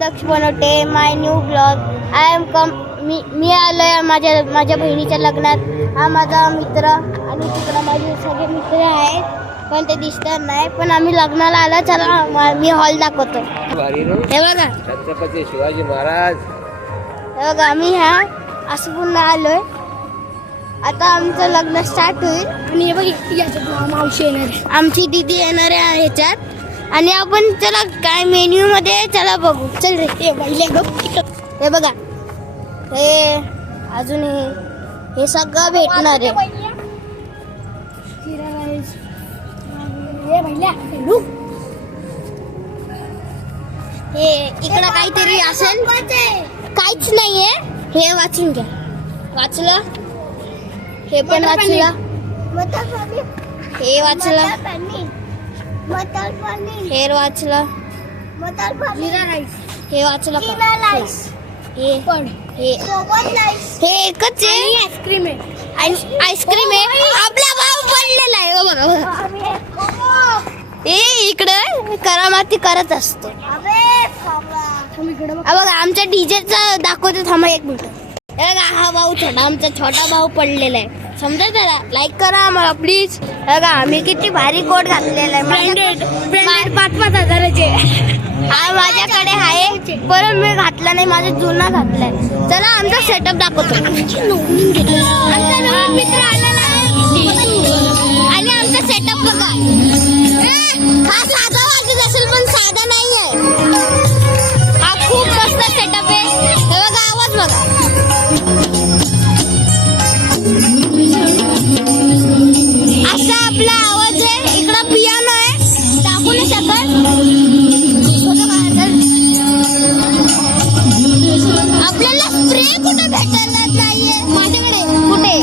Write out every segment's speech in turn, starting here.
दक्ष बनवते माय new blog. I am मी आलोय माझ्या बहिणीच्या लग्नात. हा माझा मित्र आणि तिकडं माझे सगळे मित्र आहेत पण ते दिसतात नाही. पण आम्ही लग्नाला आलो. चला मी हॉल दाखवतो. हे बघा छत्रपती शिवाजी महाराज. हे बघा आम्ही असं पुन्हा आलोय. आता आमचं लग्न स्टार्ट होईल. आणि हे बघा मावशी येणार आहे, आमची दीदी येणार आहे ह्याच्यात. आणि आपण चला काय मेन्यू मध्ये चला बघू. चल रे हे बघा हे अजून हे सगळं भेटणार आहे. हे इकडं काहीतरी असेल, काहीच नाहीये. हे वाचून घ्या. वाचलं, हे पण वाचलं, हे वाचलं, हे वाचलं, हे वाचलं का? हे एकच आहे. आईस्क्रीम आहे, आईस्क्रीम आहे. आपला भाव पडलेला आहे बघा. हे इकडं करामाती करत असतो. बघा आमच्या डीजेचा दाखवतो. थांबा एक मिनिट. हा भाऊ छोटा, आमचा छोटा भाऊ पडलेला आहे. समजा त्याला लाईक करा आम्हाला प्लीज. बघा आम्ही किती भारी कोट घातलेला आहे. 5,000 हजाराचे. हा माझ्याकडे आहे परत मी घातला नाही, माझा जुना घातलाय. चला आमचा सेटअप दाखवतो. मित्र आलेला आहे आणि आमचा सेटअप बघा. हा साधा वाटत असेल पण साधा नाही आहे. हा खूप मस्त सेटअप आहे. हे बघा आवाज बघा. असा आपला आवाज आहे. इकडं पियानो आहे, दाखवू नाही शकत. आपल्याला स्प्रे कुठे भेटायला नाहीये. माझ्याकडे कुठे?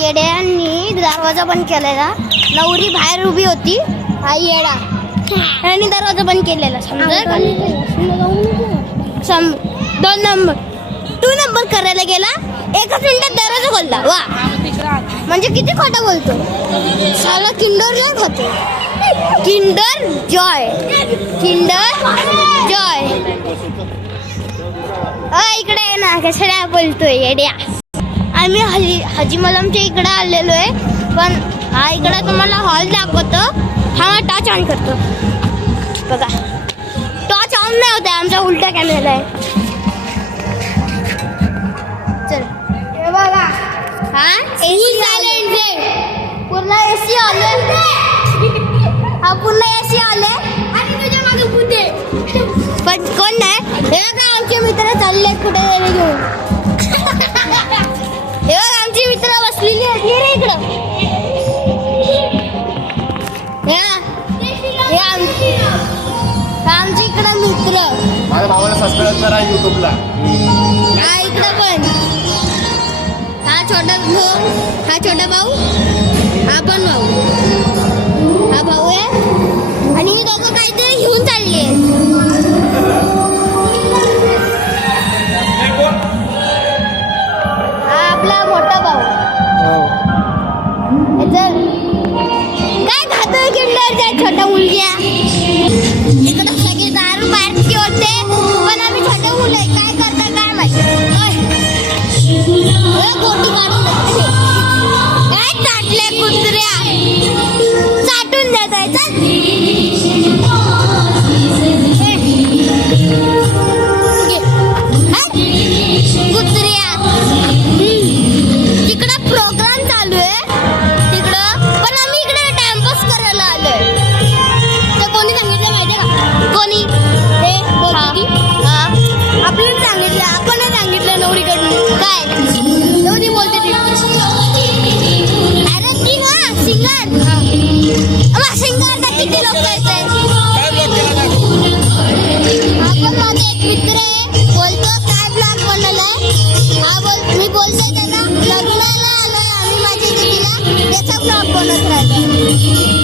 येड्यांनी दरवाजा बंद केलेला. नवरी बाहेर उभी होती. हा येडा आणि दरवाजा बंद केलेला. टू नंबर करायला गेला. 1 मिनिटात दरवाजा खोलला. वा म्हणजे किती खोटं बोलतो साला. किंडर जॉय होते. Kinder Joy, Kinder Joy. इकडे आहे ना, कशाला बोलतोय येड्या. आम्ही हाजी मलमच्या इकडे आलेलो आहे. पण हा इकडे तुम्हाला हॉल दाखवतो. हा टॉर्च ऑन करतो बघा. टॉर्च ऑन नाही होत आहे, आमचा उलटा कॅमेरा आहे. चल हे बघा. हा एसी आले, पूर्ण एसी आले. हा पूर्ण एसी आले आणि तुझ्या मागे कुठे पण कोण नाही. हे बघा आमचे मित्र चालले कुठे घेऊन. हे बघा आमची मित्र बसलेली आहेत रे इकडं. हे आमची इकडं मित्र. माझ्या भावाला सबस्क्राईब करा युट्यूबला. हा इकडं पण. हा छोटा भाऊ, हा छोटा भाऊ, हा पण भाऊ. हा भाऊ आहे आणि ही दोघं काहीतरी घेऊन चालली आहे. हा आपला मोठा भाऊ. काय खातोय किंडरच्या छोट्या मुलग्या. इकडं सगळे दारू पार्टी होते पण आम्ही छोटे मुलं आहे. काय करता काय माहिती. गोटी काढून काय चाटल्या कुत्र्या. चाटून देत आहे. कुत्र्या तिकडं प्रोग्राम चालू आहे तिकडं. पण आम्ही इकडे टाइमपास करायला आलोय. तर कोणी सांगितलं माहितीये का? कोणी हे आपल्याला सांगितलं. आपण सांगितलं नवरीकडून. काय नवरी बोलते ती. अरे ती सिंगर. सिंगर किती लोक येतात. आपण माझा एक मित्र आहे बोलतो काय ब्लॉग बनवलाय. मी बोलतोय त्याला लग्नाला आलोय आम्ही माझ्या दीदीला. त्याचा ब्लॉग बनवत राहतो.